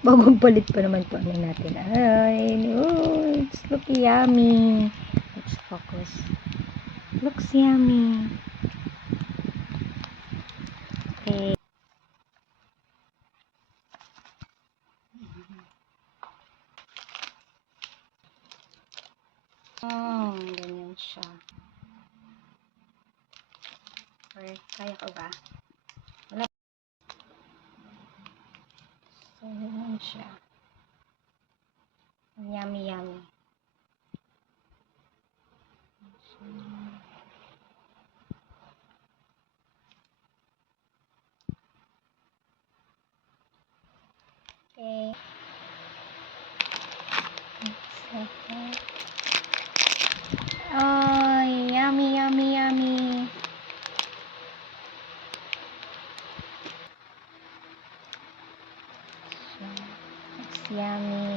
Bagong palit pa naman po ano natin. Ay, oh, it's look yummy. Let's focus. Looks yummy. Okay. Ganyan siya. Okay, kaya ko ba? Wala. So, ganyan siya. Yummy, yummy. Okay. Oh, yummy, yummy, yummy. It's yummy.